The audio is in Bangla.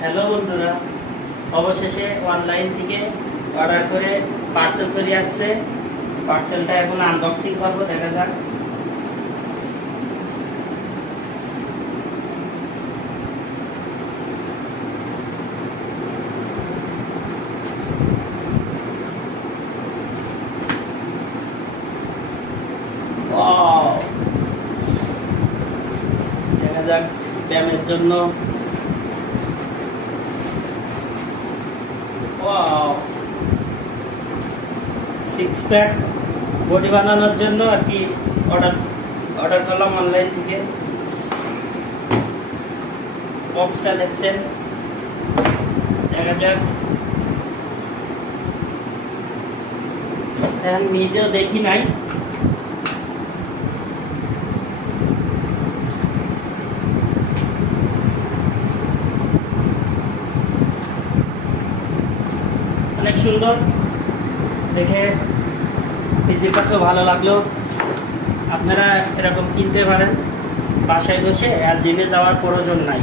হ্যালো বন্ধুরা, অবশেষে অনলাইন থেকে অর্ডার করে পার্সেল চলে আসছে পার্সেলটা এখন আনবক্সিং করব, দেখা যাক! দেখা যাক ব্যায়ামের জন্য সিক্স প্যাক বডি বানানোর জন্য আর কি অর্ডার অর্ডার করলাম অনলাইন থেকে। বক্সটা দেখছেন। দেখা যাক। এখন নিজেও দেখি নাই। অনেক সুন্দর। দেখে নিজের কাছেও ভালো লাগল। আপনারা এরকম কিনতে পারেন। বাসায় বসে আর জিমে যাওয়ার প্রয়োজন নাই।